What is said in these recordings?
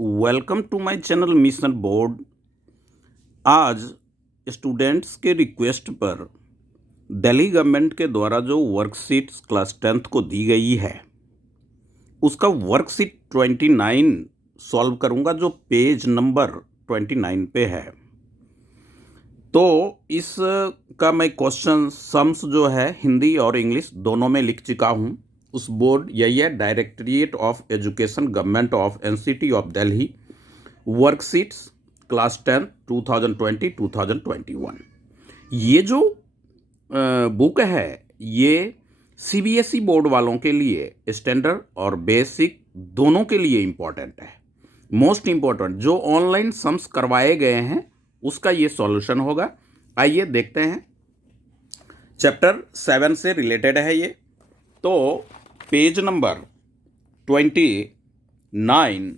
Welcome to my channel mission board. आज students के request पर दिल्ली गवर्नमेंट के द्वारा जो वर्कशीट क्लास 10th को दी गई है उसका वर्कशीट 29 सॉल्व करूंगा जो पेज नंबर 29 पे है। तो इसका मैं क्वेश्चन सम्स जो है हिंदी और इंग्लिश दोनों में लिख चुका हूँ। उस बोर्ड यही है, directorate of education government of NCT of Delhi, worksheets class 10 2020-2021। ये जो बुक है ये सीबीएसई बोर्ड वालों के लिए स्टैंडर्ड और बेसिक दोनों के लिए इम्पॉर्टेंट है। मोस्ट इम्पॉर्टेंट जो ऑनलाइन सम्स करवाए गए हैं उसका ये सॉल्यूशन होगा। आइए देखते हैं। चैप्टर 7 से रिलेटेड है ये। तो page number 29,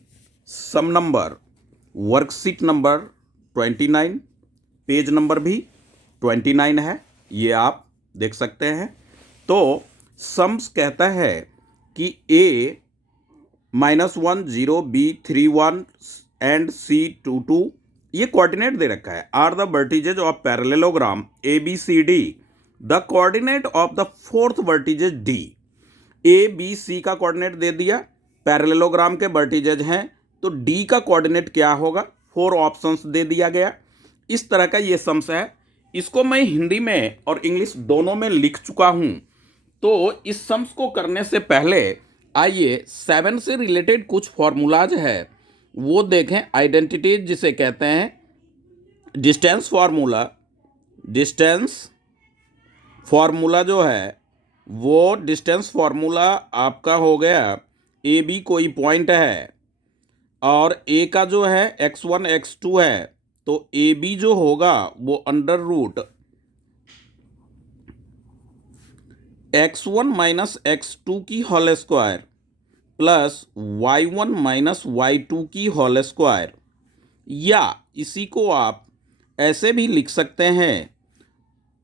sum number, worksheet number 29, page number भी 29 है, ये आप देख सकते हैं। तो सम्स कहता है कि a -1 0 b 3 1 एंड c 2 2 ये कोऑर्डिनेट दे रखा है। Are the vertices of parallelogram A B C D, the coordinate of the fourth vertices D. A B C का कोऑर्डिनेट दे दिया, पैरेललोग्राम के वर्टिजेज हैं तो डी का कोऑर्डिनेट क्या होगा, 4 ऑप्शंस दे दिया गया। इस तरह का ये सम्स है। इसको मैं हिंदी में और इंग्लिश दोनों में लिख चुका हूं। तो इस सम्स को करने से पहले आइए 7 से रिलेटेड कुछ फॉर्मूलाज है वो देखें। आइडेंटिटीज जिसे कहते हैं, डिस्टेंस फार्मूला जो है वो डिस्टेंस फार्मूला आपका हो गया, ए बी कोई पॉइंट है और ए का जो है x1 x2 है, तो ए बी जो होगा वो under root x1 minus x2 की whole square plus y1 minus y2 की होल स्क्वायर, या इसी को आप ऐसे भी लिख सकते हैं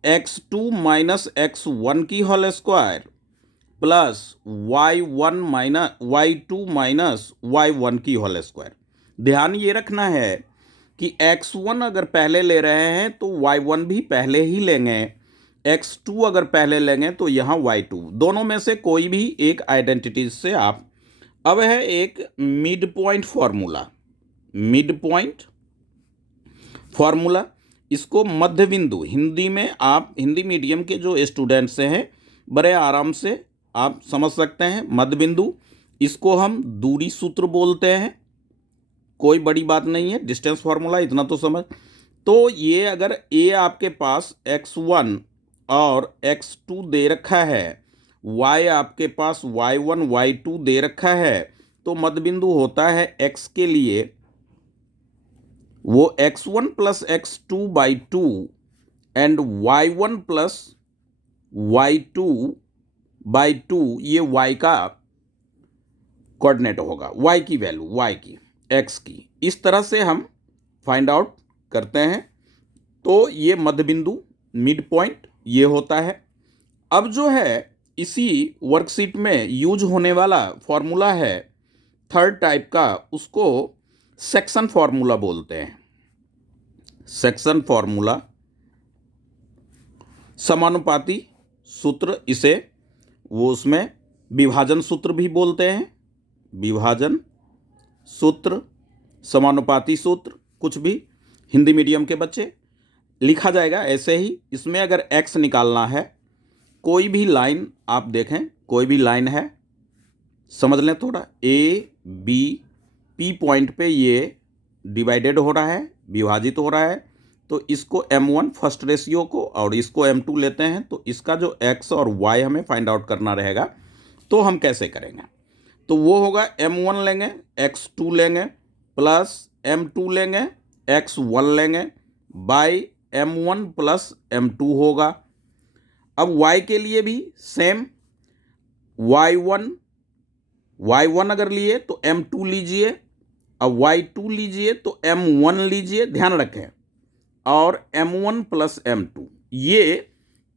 x2 माइनस x1 की whole square plus y1 minus y2 minus y1 की होल स्क्वायर। ध्यान ये रखना है कि x1 अगर पहले ले रहे हैं तो y1 भी पहले ही लेंगे, x2 अगर पहले लेंगे तो यहाँ y2, दोनों में से कोई भी एक आइडेंटिटीज से आप। अब है एक मिड पॉइंट फार्मूला, इसको मध्य बिंदु, हिंदी में आप हिंदी मीडियम के जो स्टूडेंट्स हैं बड़े आराम से आप समझ सकते हैं। मध्य बिंदु, इसको हम दूरी सूत्र बोलते हैं, कोई बड़ी बात नहीं है, डिस्टेंस फार्मूला इतना तो समझ। तो ये अगर ए आपके पास x1 और x2 दे रखा है, y आपके पास y1 y2 दे रखा है, तो मध्य बिंदु होता है x के लिए वो x1 plus x2 by 2 and y1 plus y2 by 2, ये y का कोऑर्डिनेट होगा, y की वैल्यू, y की, x की। इस तरह से हम फाइंड आउट करते हैं। तो ये मध्य बिंदु मिड पॉइंट ये होता है। अब जो है इसी वर्कशीट में यूज होने वाला फॉर्मूला है थर्ड टाइप का, उसको सेक्शन फार्मूला बोलते हैं। सेक्शन फार्मूला, समानुपाती सूत्र, इसे वो उसमें विभाजन सूत्र भी बोलते हैं, विभाजन सूत्र, समानुपाती सूत्र, कुछ भी हिंदी मीडियम के बच्चे लिखा जाएगा ऐसे ही। इसमें अगर x निकालना है, कोई भी लाइन आप देखें, कोई भी लाइन है, समझ लें थोड़ा, ए बी पी पॉइंट पे ये डिवाइडेड हो रहा है, विभाजित हो रहा है, तो इसको m1 फर्स्ट रेशियो को और इसको m2 लेते हैं, तो इसका जो x और y हमें फाइंड आउट करना रहेगा। तो हम कैसे करेंगे, तो वो होगा m1 लेंगे, x2 लेंगे, प्लस m2 लेंगे, x1 लेंगे, बाई m1 प्लस m2 होगा। अब y के लिए भी सेम, y1 अगर लिए तो m2 लीजिए, अब y2 लीजिए तो m1 लीजिए, ध्यान रखें, और m1 प्लस m2, ये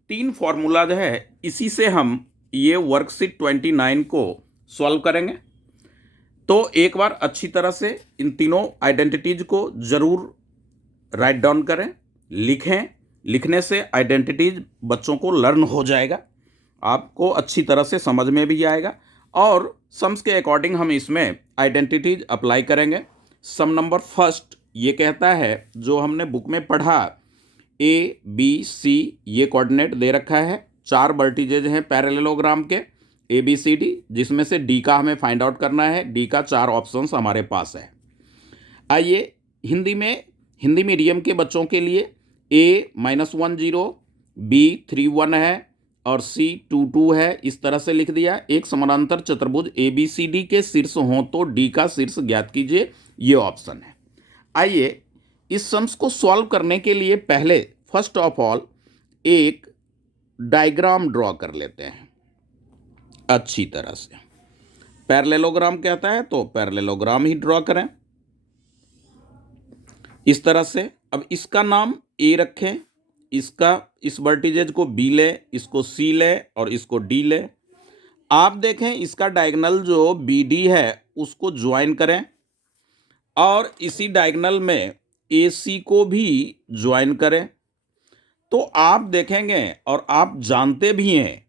3 फॉर्मूलाज है। इसी से हम ये वर्कशीट 29 को सॉल्व करेंगे। तो एक बार अच्छी तरह से इन तीनों आइडेंटिटीज को जरूर राइट डाउन करें, लिखें। लिखने से आइडेंटिटीज बच्चों को लर्न हो जाएगा, आपको अच्छी तरह से समझ में भी आएगा, और सम्स के अकॉर्डिंग हम इसमें आइडेंटिटीज अप्लाई करेंगे। सम नंबर फर्स्ट ये कहता है, जो हमने बुक में पढ़ा, ए बी सी ये कोऑर्डिनेट दे रखा है, 4 वर्टिजेज हैं पैरेललोग्राम के ए बी सी डी, जिसमें से डी का हमें फाइंड आउट करना है। डी का 4 ऑप्शंस हमारे पास है। आइए हिंदी मीडियम के बच्चों के लिए A -1 0, B 3 1 है और C 2 2 है, इस तरह से लिख दिया। एक समानांतर चतुर्भुज ABCD के शीर्ष हों तो D का शीर्ष ज्ञात कीजिए, ये ऑप्शन है। आइए इस सम्स को सॉल्व करने के लिए पहले फर्स्ट ऑफ ऑल एक डायग्राम ड्रॉ कर लेते हैं अच्छी तरह से। पैरेललोग्राम कहता है तो पैरेललोग्राम ही ड्रॉ करें इस तरह से। अब इसका नाम ए रखें, इस वर्टिजेज को बी ले, इसको सी ले और इसको डी ले। आप देखें इसका डायगोनल जो बी डी है उसको ज्वाइन करें और इसी डायगोनल में ए सी को भी ज्वाइन करें। तो आप देखेंगे और आप जानते भी हैं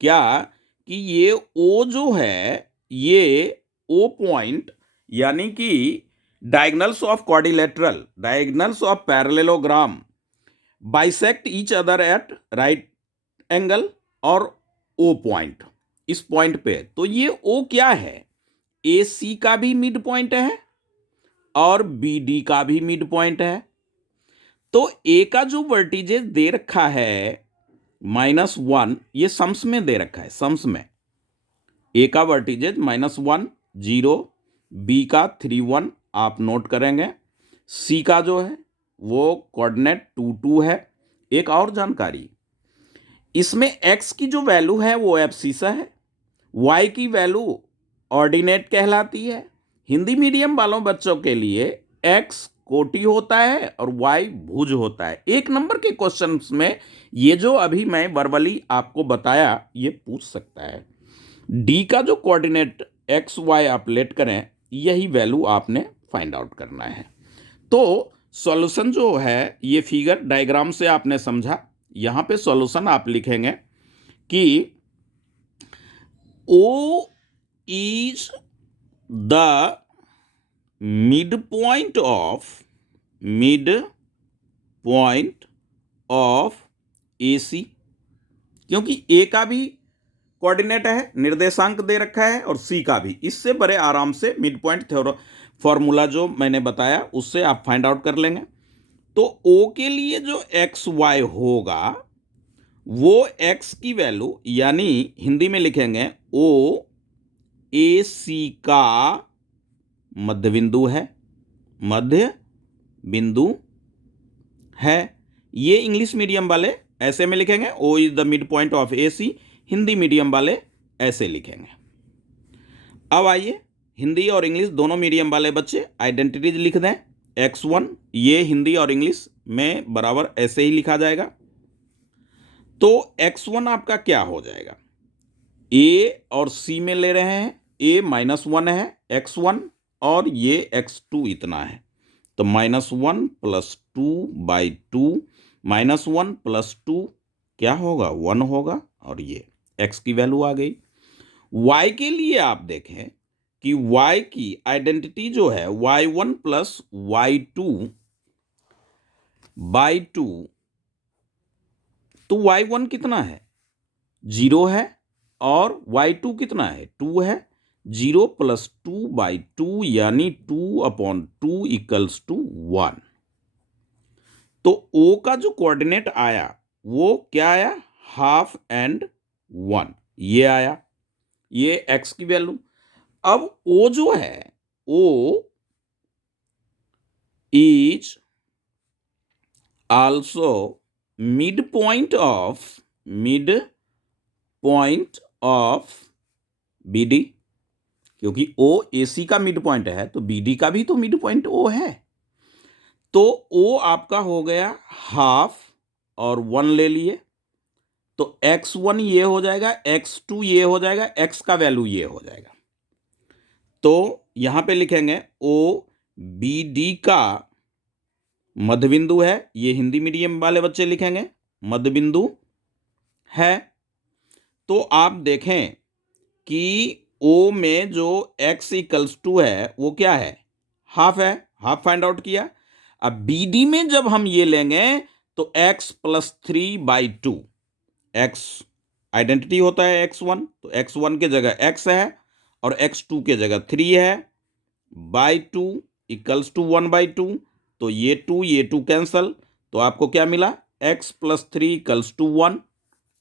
क्या कि ये ओ जो है, ये ओ पॉइंट यानी कि diagonals of quadrilateral, diagonals of parallelogram bisect each other at right angle और ओ पॉइंट, इस पॉइंट पे। तो ये ओ क्या है, ए सी का भी मिड पॉइंट है और बी डी का भी मिड पॉइंट है। तो ए का जो वर्टिजेज दे रखा है -1, ये सम्स में दे रखा है, सम्स में ए का वर्टिजेज -1 0, बी का 3 1 आप नोट करेंगे, सी का जो है वो कोऑर्डिनेट 2 2 है। एक और जानकारी, इसमें एक्स की जो वैल्यू है वो एब्सिसा है, वाई की वैल्यू ऑर्डिनेट कहलाती है। हिंदी मीडियम वालों बच्चों के लिए एक्स कोटि होता है और वाई भुज होता है। 1 नंबर के क्वेश्चंस में ये जो अभी मैं वर्बली आपको बताया ये पूछ सकता है। डी का जो कोऑर्डिनेट एक्स वाई आप लेट करें, यही वैल्यू आपने फाइंड आउट करना है। तो सॉल्यूशन जो है, ये फिगर डायग्राम से आपने समझा। यहां पे सॉल्यूशन आप लिखेंगे कि O is the midpoint of AC, क्योंकि A का भी कोऑर्डिनेट है, निर्देशांक दे रखा है, और C का भी। इससे बड़े आराम से मिड पॉइंट फॉर्मूला जो मैंने बताया उससे आप फाइंड आउट कर लेंगे। तो O के लिए जो एक्स वाई होगा वो x की वैल्यू, यानी हिंदी में लिखेंगे O ए सी का मध्य बिंदु है, मध्य बिंदु है। ये इंग्लिश मीडियम वाले ऐसे में लिखेंगे, O is the mid point of A C. Hindi medium वाले ऐसे लिखेंगे। अब आइए हिंदी और इंग्लिश दोनों मीडियम वाले बच्चे आइडेंटिटीज लिख दें। x1 ये हिंदी और इंग्लिश में बराबर ऐसे ही लिखा जाएगा। तो x1 आपका क्या हो जाएगा, a और c में ले रहे हैं, a -1 है x1 और ये x2 इतना है, तो -1 + 2/2, -1 + 2 क्या होगा, 1 होगा, और ये x की वैल्यू आ गई। y के लिए आप देखें कि y की आइडेंटिटी जो है y1 + y2/2, तो y1 कितना है, 0 है, और y2 कितना है, 2 है। 0 + 2/2 यानी 2/2 = 1। तो O का जो कोऑर्डिनेट आया वो क्या आया, ½ and 1, ये आया, ये x की वैल्यू। अब O जो है, O is also mid point of BD, क्योंकि O AC का मिड पॉइंट है तो BD का भी तो मिड पॉइंट O है। तो O आपका हो गया ½ और 1 ले लिए, तो x1 ये हो जाएगा, x2 ये हो जाएगा, x का वैल्यू ये हो जाएगा। तो यहाँ पे लिखेंगे ओ बी डी का मध्य बिंदु है, ये हिंदी मीडियम वाले बच्चे लिखेंगे मध्य बिंदु है। तो आप देखें कि ओ में जो x इक्वल्स टू है वो क्या है, हाफ है, हाफ फाइंड आउट किया। अब बी डी में जब हम ये लेंगे तो x प्लस 3/2, x आइडेंटिटी होता है x1, तो x1 के जगह x है और x2 के जगह 3 है, बाई 2 इक्वल्स टू 1/2। तो ये 2 कैंसल, तो आपको क्या मिला, x plus 3 equals to 1,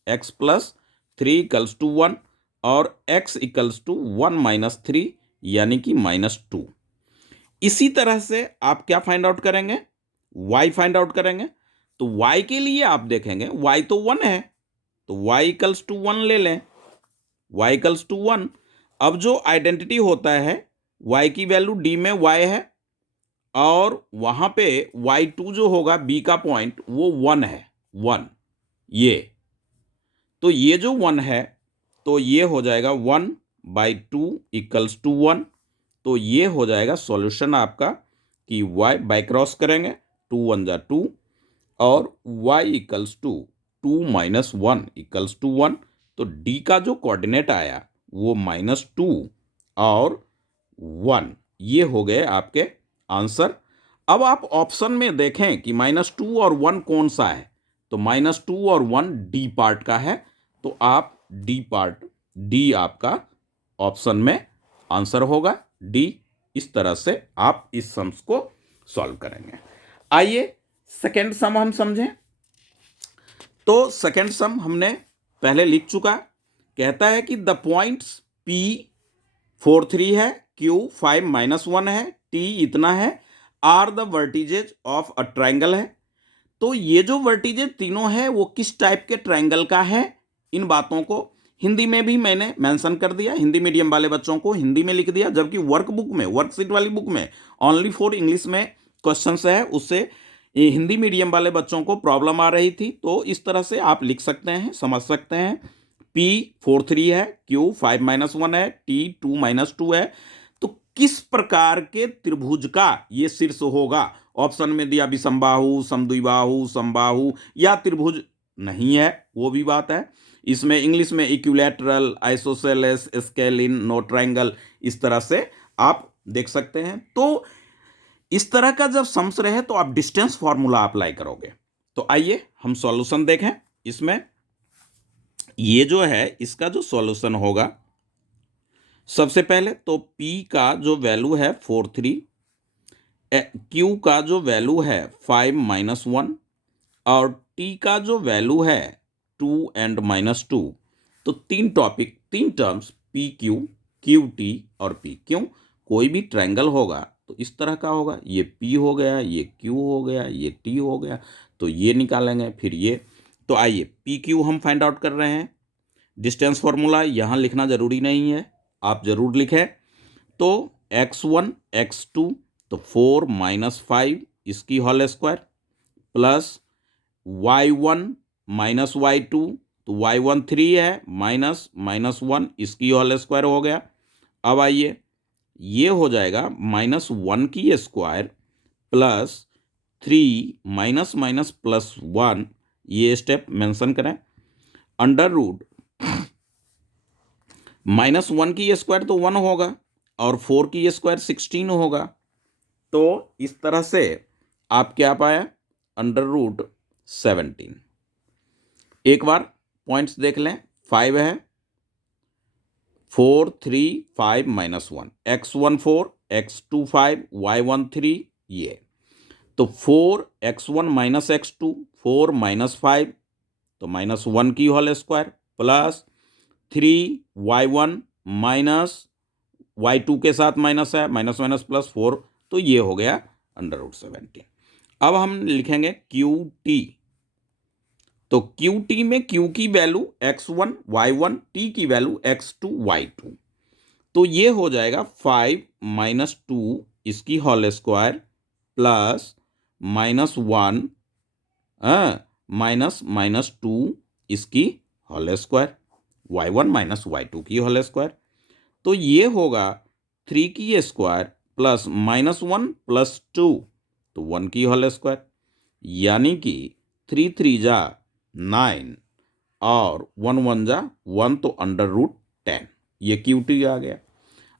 x plus 3 equals to 1 और x इक्वल्स टू 1 माइनस 3 यानी कि -2। इसी तरह से आप क्या फाइंड आउट करेंगे, y फाइंड आउट करेंगे। तो y के लिए आप देखेंगे y तो 1 है, तो y इक्वल्स टू 1 ले लें, y इक्वल्स टू 1। अब जो आइडेंटिटी होता है y की वैल्यू d में y है और वहां पे y2 जो होगा b का पॉइंट वो 1 है, 1 ये, तो ये जो 1 है तो ये हो जाएगा 1/2 इक्वल्स टू 1। तो ये हो जाएगा सॉल्यूशन आपका कि y बाय क्रॉस करेंगे, 2 1 जा 2 और y equals to 2 minus 1 equals to 1। तो d का जो कोऑर्डिनेट आया वो -2 और 1, ये हो गए आपके आंसर। अब आप ऑप्शन में देखें कि -2 और 1 कौन सा है, तो -2 और 1 डी पार्ट का है, तो आप डी पार्ट, डी आपका ऑप्शन में आंसर होगा, डी। इस तरह से आप इस सम्स को सॉल्व करेंगे। आइए सेकेंड सम हम समझें। तो सेकेंड सम हमने पहले लिख चुका, कहता है कि द पॉइंट्स P 4 3 है, Q 5 -1 है, T इतना है, are the vertices of a triangle है। तो ये जो वर्टिजेज तीनों है वो किस टाइप के ट्राइंगल का है, इन बातों को हिंदी में भी मैंने मेंशन कर दिया, हिंदी मीडियम वाले बच्चों को हिंदी में लिख दिया, जबकि वर्कबुक में, वर्कशीट वाली बुक में ओनली फॉर इंग्लिश में क्वेश्चंस है, उससे ये हिंदी मीडियम वाले बच्चों को प्रॉब्लम आ रही थी। तो इस तरह से आप लिख सकते हैं, समझ सकते हैं। P 4 3 है, Q 5 -1 है, T 2 -2 है। तो किस प्रकार के त्रिभुज का ये शीर्ष होगा, ऑप्शन में दिया विषमबाहु, समद्विबाहु, समबाहु या त्रिभुज नहीं है, वो भी बात है। इसमें इंग्लिश में equilateral, isosceles, scalene, no triangle, इस तरह से आप देख सकते हैं। तो इस तरह का जब सम्स रहे तो आप डिस्टेंस फॉर्मूला अप्लाई करोगे। तो आइए हम सॉल्यूशन देखें। इसमें ये जो है इसका जो सॉल्यूशन होगा, सबसे पहले तो P का जो वैल्यू है 4 3, Q का जो वैल्यू है 5 -1 और T का जो वैल्यू है 2 एंड -2। तो तीन टॉपिक, तीन टर्म्स PQ, QT और PQ। कोई भी ट्रायंगल होगा तो इस तरह का होगा, ये P हो गया, ये Q हो गया, ये T हो गया, तो ये निकालेंगे फिर ये। तो आइए PQ हम फाइंड आउट कर रहे हैं। डिस्टेंस फॉर्मूला यहाँ लिखना ज़रूरी नहीं है, आप ज़रूर लिखें। तो x1 x2 तो 4 - 5 इसकी whole square plus y1 -y2 तो y1 3 है, -1 इसकी होल स्क्वायर हो गया। अब आइए ये हो जाएगा -1 की स्क्वायर प्लस 3 माइनस प्लस 1, ये स्टेप मेंशन करें, अंडर रूट -1 की स्क्वायर तो 1 होगा और 4 की स्क्वायर 16 होगा। तो इस तरह से आप क्या पाया, अंडर रूट 17। एक बार पॉइंट्स देख लें, 5 है, 4 3 5 -1, x1 4 x2 5 y1 3, ये तो 4 x1 x2 4 -5 तो -1 की whole square plus 3 y1 minus y2 के साथ माइनस है, माइनस माइनस प्लस 4, तो ये हो गया अंडर रूट 17। अब हम लिखेंगे QT। तो QT में Q की वैल्यू x1 y1, T की वैल्यू x2 y2, तो ये हो जाएगा 5 -2 इसकी होल स्क्वायर प्लस -1 -2 इसकी होल स्क्वायर, y1 - y2 की होल स्क्वायर। तो ये होगा 3 की स्क्वायर प्लस -1 प्लस 2 तो 1 की होल स्क्वायर, यानी कि 3 3 जा 9 और 1 1 जा 1 तो √10, ये QT आ गया।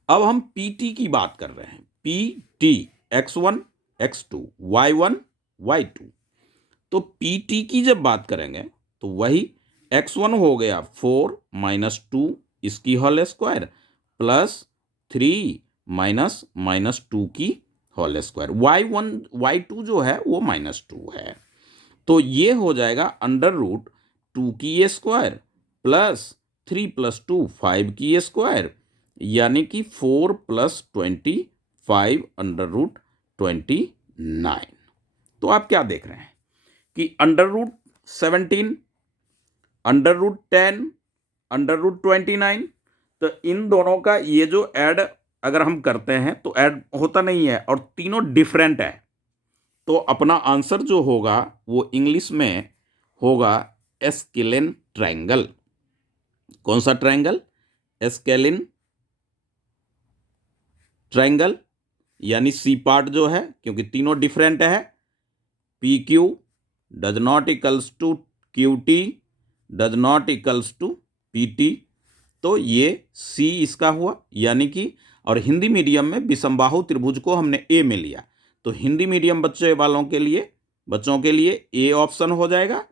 अब हम PT की बात कर रहे हैं। PT x1 x2 y1 y2, तो PT की जब बात करेंगे तो वही x1 हो गया 4 - 2 इसकी होल स्क्वायर प्लस 3 -2 की होल स्क्वायर, y1 y2 जो है वो -2 है, तो ये हो जाएगा √2 की स्क्वायर प्लस 3 + 2 5 की स्क्वायर, यानी कि 4 + 25 √29। तो आप क्या देख रहे हैं कि √17, √10, √29, तो इन दोनों का ये जो ऐड अगर हम करते हैं तो ऐड होता नहीं है और तीनों डिफरेंट है, तो अपना आंसर जो होगा वो इंग्लिश में होगा एस्केलिन ट्रायंगल। कौन सा ट्रायंगल? एस्केलिन ट्रायंगल, यानी सी पार्ट जो है, क्योंकि तीनों डिफरेंट है, P Q does not equals to Q T does not equals to P T, तो ये सी इसका हुआ, यानी कि और हिंदी मीडियम में विषमबाहु त्रिभुज को हमने ए में लिया, तो हिंदी मीडियम बच्चों के लिए ए ऑप्शन हो जाएगा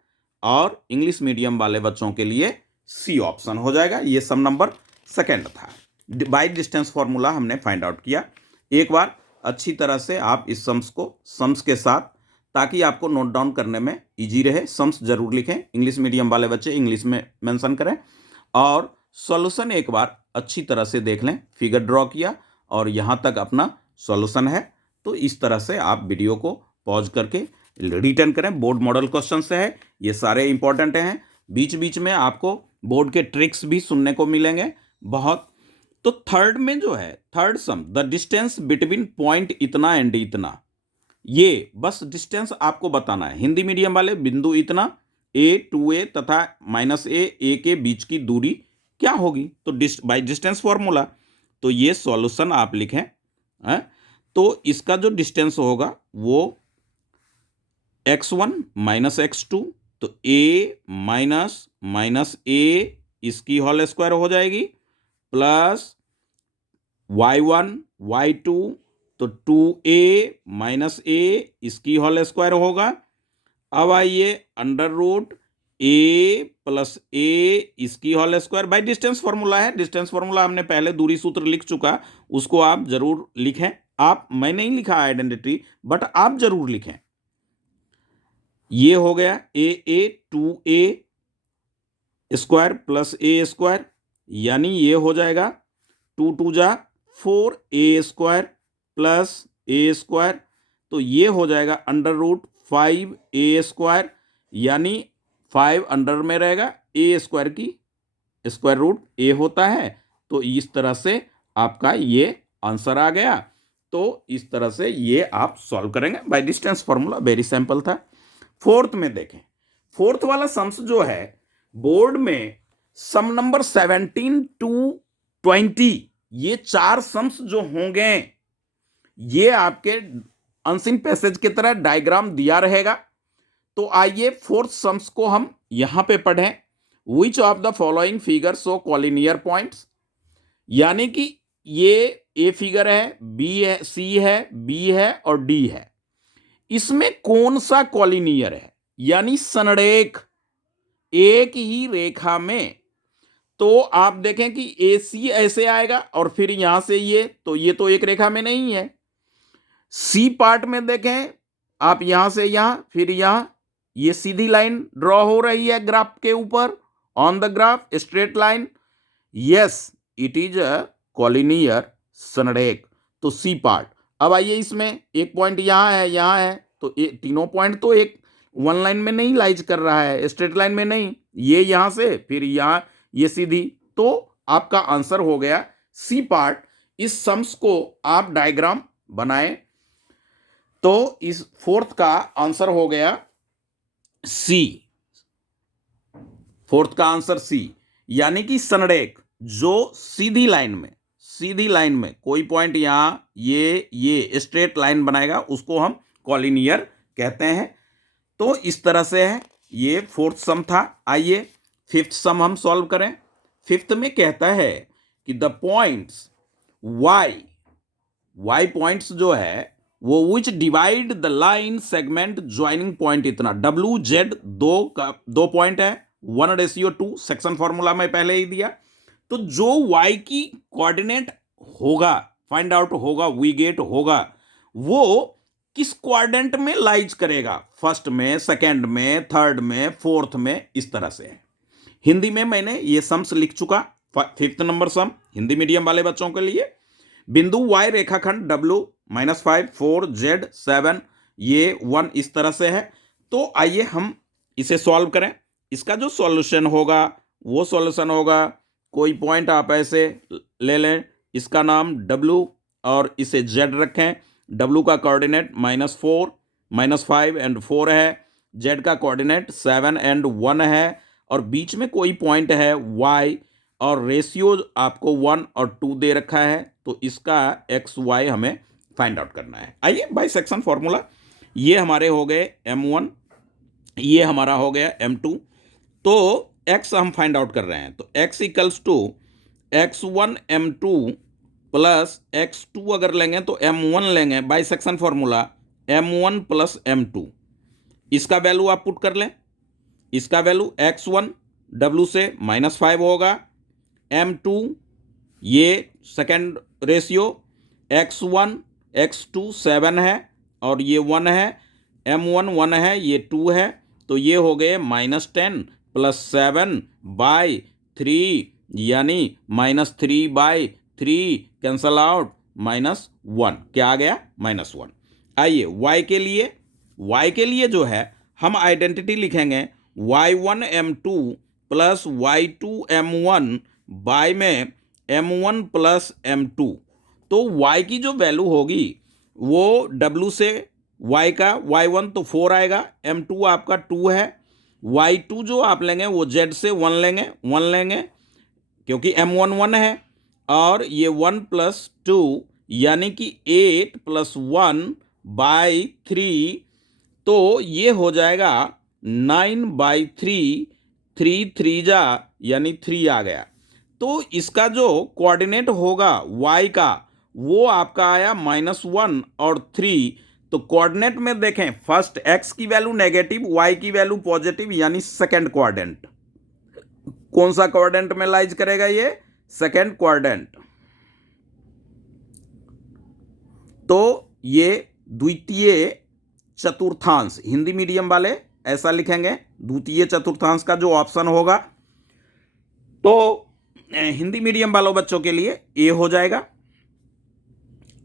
और इंग्लिश मीडियम वाले बच्चों के लिए सी ऑप्शन हो जाएगा। ये सम नंबर सेकंड था। बाय डिस्टेंस फॉर्मूला हमने फाइंड आउट किया। एक बार अच्छी तरह से आप इस सम्स के साथ, ताकि आपको नोट डाउन करने में इजी रहे, सम्स जरूर लिखें। इंग्लिश मीडियम वाले बच्चे इंग्लिश में मेंशन करें और सॉल्यूशन एक बार अच्छी तरह से देख लें। फिगर ड्रॉ किया और यहाँ तक अपना सॉल्यूशन है, तो इस तरह से आप वीडियो को पॉज करके रिटर्न करें। बोर्ड मॉडल क्वेश्चन से है, ये सारे इंपॉर्टेंट हैं। बीच बीच में आपको बोर्ड के ट्रिक्स भी सुनने को मिलेंगे बहुत। तो थर्ड में जो है, third some, the distance between point इतना एंड इतना, ये बस डिस्टेंस आपको बताना है। हिंदी मीडियम वाले बिंदु इतना, A to A तथा -A के बीच की दूरी क्या होगी, तो बाय डिस्टेंस फॉर्मूला, तो ये सॉल्यूशन आप लिखें है? तो इसका जो डिस्टेंस होगा वो x1 - x2, तो A -A इसकी होल स्क्वायर हो जाएगी प्लस y1 y2, तो 2A - A इसकी होल स्क्वायर होगा। अब आइए √A + A इसकी whole square, by distance formula है। डिस्टेंस फॉर्मूला हमने पहले दूरी सूत्र लिख चुका, उसको आप जरूर लिखें। मैं नहीं लिखा आइडेंटिटी, बट आप जरूर लिखें। ये हो गया A 2A square plus A square, यानी ये हो जाएगा 2 2 जा 4A square plus A square, तो ये हो जाएगा √5A स्क्वायर, यानी 5 अंडर में रहेगा, A स्क्वायर की स्क्वायर रूट A होता है। तो इस तरह से आपका ये आंसर आ गया। तो इस तरह से ये आप सॉल्व करेंगे bye distance formula, very simple था। फोर्थ में देखें, फोर्थ वाला सम्स जो है बोर्ड में सम नंबर 17 to 20, ये 4 सम्स जो होंगे ये आपके अनसीन पैसेज की तरह डायग्राम दिया रहेगा। तो आइए फोर्थ सम्स को हम यहां पे पढ़ें। Which of the following figure show collinear points, यानी कि ये ए फिगर है, बी है, सी है, बी है और डी है, इसमें कौन सा कॉलिनियर है, यानी सनरेख एक ही रेखा में। तो आप देखें कि ए सी ऐसे आएगा और फिर यहां से ये तो एक रेखा में नहीं है। सी पार्ट में देखें आप, यहां से यहां फिर यहां, ये सीधी लाइन ड्रॉ हो रही है ग्राफ के ऊपर, on the graph straight line, yes it is a collinear सनरेख, तो सी पार्ट। अब आइए इसमें एक पॉइंट यहां है, तो तीनों पॉइंट तो एक वन लाइन में नहीं लाइज कर रहा है, स्ट्रेट लाइन में नहीं, ये यहां से फिर यहां ये सीधी, तो आपका आंसर हो गया सी पार्ट। इस सम्स को आप डायग्राम बनाएं, तो इस फोर्थ का आंसर हो गया सी। फोर्थ का आंसर सी, यानी कि सनरेख जो सीधी लाइन में, सीधी लाइन में कोई पॉइंट यहाँ ये स्ट्रेट लाइन बनाएगा, उसको हम कॉलिनियर कहते हैं। तो इस तरह से है, ये फोर्थ सम था। आइए फिफ्थ सम हम सॉल्व करें। फिफ्थ में कहता है कि द पॉइंट्स वाई पॉइंट्स जो है वो विच divide the line segment joining point इतना, डब्ल्यू जेड दो पॉइंट है, 1:2 सेक्शन फॉर्मूला में पहले ही दिया। तो जो y की कोऑर्डिनेट होगा, फाइंड आउट होगा, वी गेट होगा, वो किस क्वाड्रेंट में लाइज करेगा, फर्स्ट में, सेकंड में, थर्ड में, फोर्थ में, इस तरह से है। हिंदी में मैंने ये सम्स लिख चुका। फिफ्थ नंबर सम हिंदी मीडियम वाले बच्चों के लिए, बिंदु y रेखाखंड w -5 4 z 7 ये 1 इस तरह से है। तो आइए हम इसे सॉल्व करें। इसका जो सॉल्यूशन होगा वो सॉल्यूशन होगा, कोई पॉइंट आप ऐसे ले लें, इसका नाम w और इसे z रखें। w का कोऑर्डिनेट -4 -5 एंड 4 है, z का कोऑर्डिनेट 7 एंड 1 है, और बीच में कोई पॉइंट है y, और रेशियो आपको 1 और 2 दे रखा है। तो इसका एक्स वाई हमें फाइंड आउट करना है। आइए बाई सेक्शन फॉर्मूला, ये हमारे हो गए m1, ये हमारा हो गया m2। तो x हम फाइंड आउट कर रहे हैं, तो x equals to x1 m2 plus x2 अगर लेंगे तो m1 लेंगे, by section formula m1 plus m2। इसका वैल्यू आप पुट कर लें, इसका वैल्यू x1 w से -5 होगा, m2 ये सेकेंड रेशियो, x1 x2 7 है और ये 1 है, m1 1 है, ये 2 है। तो ये हो गए -10 प्लस 7/3 यानी -3/3 कैंसल आउट, -1 क्या आ गया, -1। आइए y के लिए जो है हम आइडेंटिटी लिखेंगे, y1 m2 plus y2 m1 bye में m1 प्लस m2। तो y की जो वैल्यू होगी वो w से y का y1 तो 4 आएगा, m2 आपका 2 है, y2 जो आप लेंगे वो z से 1 लेंगे क्योंकि m1 1 है, और ये 1 प्लस 2 यानी कि 8 प्लस 1/3। तो ये हो जाएगा 9/3, 3 3 जा यानी 3 आ गया। तो इसका जो कोऑर्डिनेट होगा y का वो आपका आया -1 और 3। तो कोऑर्डिनेट में देखें, फर्स्ट x की वैल्यू नेगेटिव, y की वैल्यू पॉजिटिव, यानी सेकंड क्वाड्रेंट। कौन सा क्वाड्रेंट में लाइज करेगा, ये सेकंड क्वाड्रेंट। तो ये द्वितीय चतुर्थांश, हिंदी मीडियम वाले ऐसा लिखेंगे, द्वितीय चतुर्थांश का जो ऑप्शन होगा। तो हिंदी मीडियम वालों बच्चों के लिए ए हो जाएगा,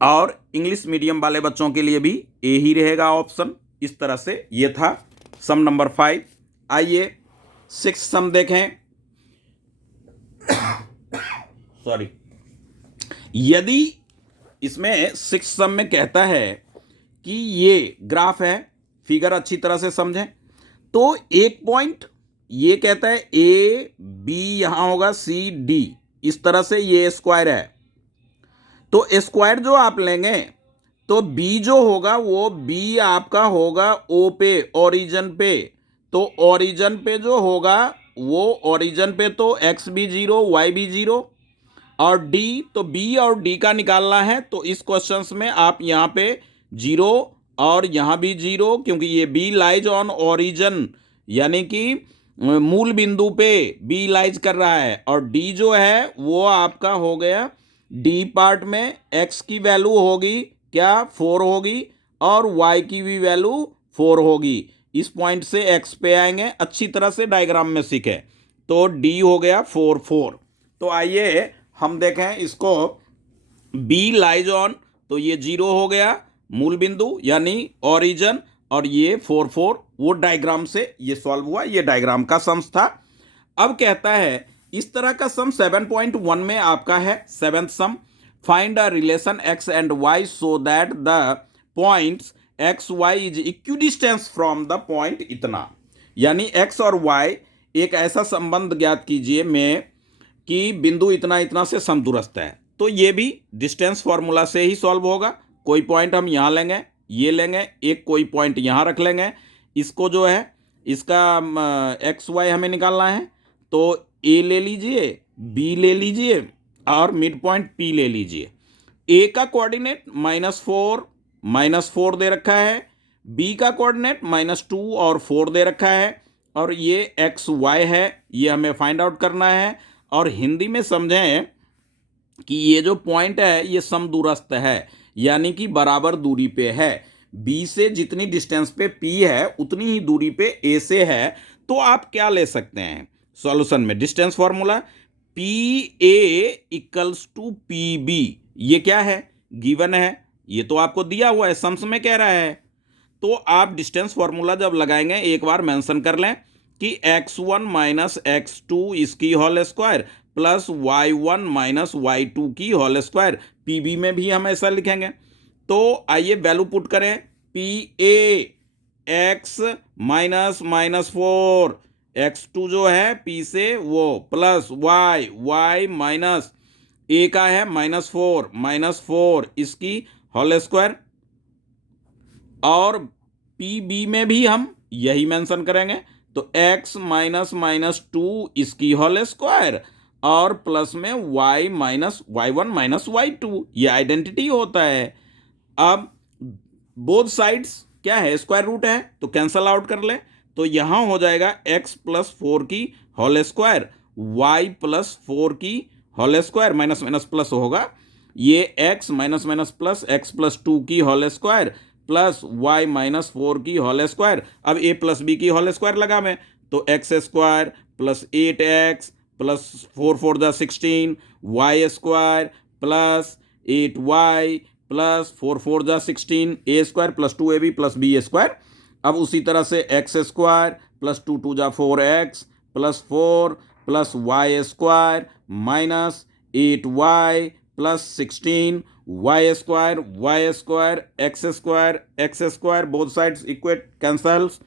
और इंग्लिश मीडियम वाले बच्चों के लिए भी ए ही रहेगा ऑप्शन। इस तरह से ये था सम नंबर 5। आइए 6 सम देखें। सॉरी, यदि इसमें 6 सम में कहता है कि ये ग्राफ है, फिगर अच्छी तरह से समझें। तो एक पॉइंट ये कहता है ए बी, यहां होगा सी डी, इस तरह से ये स्क्वायर है। तो स्क्वायर जो आप लेंगे तो बी जो होगा वो बी आपका होगा ओ पे, ओरिजिन पे। तो ओरिजिन पे जो होगा वो ओरिजिन पे तो एक्स भी 0 वाई भी 0, और डी तो बी और डी का निकालना है। तो इस क्वेश्चंस में आप यहाँ पे 0 और यहाँ भी 0, क्योंकि ये बी लाइज ऑन ओरिजिन यानी कि मूल बिंदु पे बी लाइज कर रहा है, और डी जो है वो आपका हो गया डी पार्ट में x की वैल्यू होगी क्या, 4 होगी, और y की भी वैल्यू 4 होगी। इस पॉइंट से x पे आएंगे, अच्छी तरह से डायग्राम में सीखें। तो d हो गया 4 4। तो आइए हम देखें इसको, b लाइज ऑन, तो ये 0 हो गया मूल बिंदु यानी ओरिजिन, और ये 4 4 वो डायग्राम से ये सॉल्व हुआ। ये डायग्राम का सम्स था। अब कहता है इस तरह का सम 7.1 में आपका है 7th some, find a relation x and y so that the points x y is equidistance from the point इतना, यानी x और y एक ऐसा संबंध ज्ञात कीजिए में कि बिंदु इतना इतना से समदूरस्थ है। तो ये भी डिस्टेंस फार्मूला से ही सॉल्व होगा। कोई पॉइंट हम यहाँ लेंगे, ये लेंगे, एक कोई पॉइंट यहाँ रख लेंगे, इसको जो है इसका एक्स वाई हमें निकालना है, तो ए ले लीजिए, बी ले लीजिए और मिड पॉइंट पी ले लीजिए। ए का कोऑर्डिनेट -4 दे रखा है, बी का कोऑर्डिनेट -2 और 4 दे रखा है, और ये एक्स वाई है, ये हमें फाइंड आउट करना है। और हिंदी में समझें कि ये जो पॉइंट है ये समदूरस्थ है, यानी कि बराबर दूरी पे है। बी से जितनी डिस्टेंस पे पी है उतनी ही दूरी पे ए से है। तो आप क्या ले सकते हैं सॉल्यूशन में, distance formula P A equals to P B. ये क्या है, गिवन है, ये तो आपको दिया हुआ है, सम्स में कह रहा है। तो आप डिस्टेंस फॉर्मूला जब लगाएंगे एक बार मेंशन कर लें कि x1 माइनस x2 इसकी whole square plus y1 minus y2 की होल स्क्वायर। पीबी में भी हम ऐसा लिखेंगे। तो आइए वैल्यू पुट करें, पी ए एक्स -4, x2 जो है पी से वो प्लस y माइनस ए का है -4 इसकी होल स्क्वायर, और पी बी में भी हम यही मेंशन करेंगे। तो x -2 इसकी होल स्क्वायर और प्लस में y-1 माइनस y2, ये आइडेंटिटी होता है। अब बोथ साइड्स क्या है, स्क्वायर रूट है, तो कैंसल आउट कर ले। तो यहां हो जाएगा x +4 की होल स्क्वायर, y +4 की whole square, minus minus plus होगा, ये x प्लस x +2 की होल स्क्वायर प्लस y -4 की होल स्क्वायर। अब a प्लस b की होल स्क्वायर लगा मैं, तो x square plus 8x plus 4 4 जा 16, y square plus 8y plus 4 4 जा 16, a square plus 2ab plus b square. अब उसी तरह से x स्क्वायर प्लस 2 2 जा 4x plus 4 plus y square minus 8y plus 16, y square x square both sides equate cancels.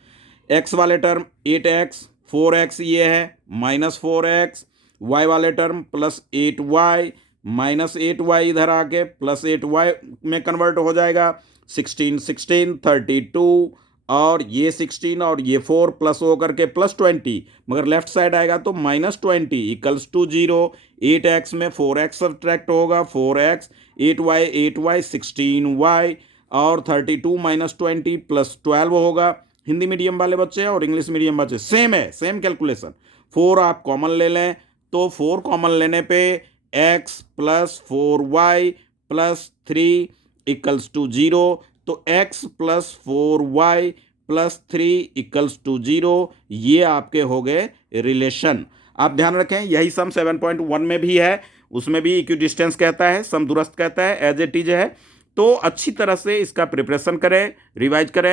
x वाले term 8x 4x ये है -4x, y वाले term plus 8y -8y इधर आके प्लस 8y में convert हो जाएगा, 16 32, और ये 16 और ये 4 प्लस हो करके प्लस 20, मगर लेफ्ट साइड आएगा तो -20 इक्वल्स टू 0। 8x में 4x सब्ट्रैक्ट होगा, 4x 8y 16y, और 32 -20 प्लस 12 होगा। हिंदी मीडियम वाले बच्चे और इंग्लिश मीडियम बच्चे सेम है, सेम कैलकुलेशन। 4 आप कॉमन ले लें, तो 4 कॉमन लेने पे x plus 4y plus 3 equals to 0। तो x plus 4y plus 3 equals to 0, ये आपके हो गए रिलेशन। आप ध्यान रखें यही सम 7.1 में भी है, उसमें भी इक्वी डिस्टेंस कहता है, समदूरस्थ कहता है, एज इट इज है। तो अच्छी तरह से इसका प्रिपरेशन करें, रिवाइज करें।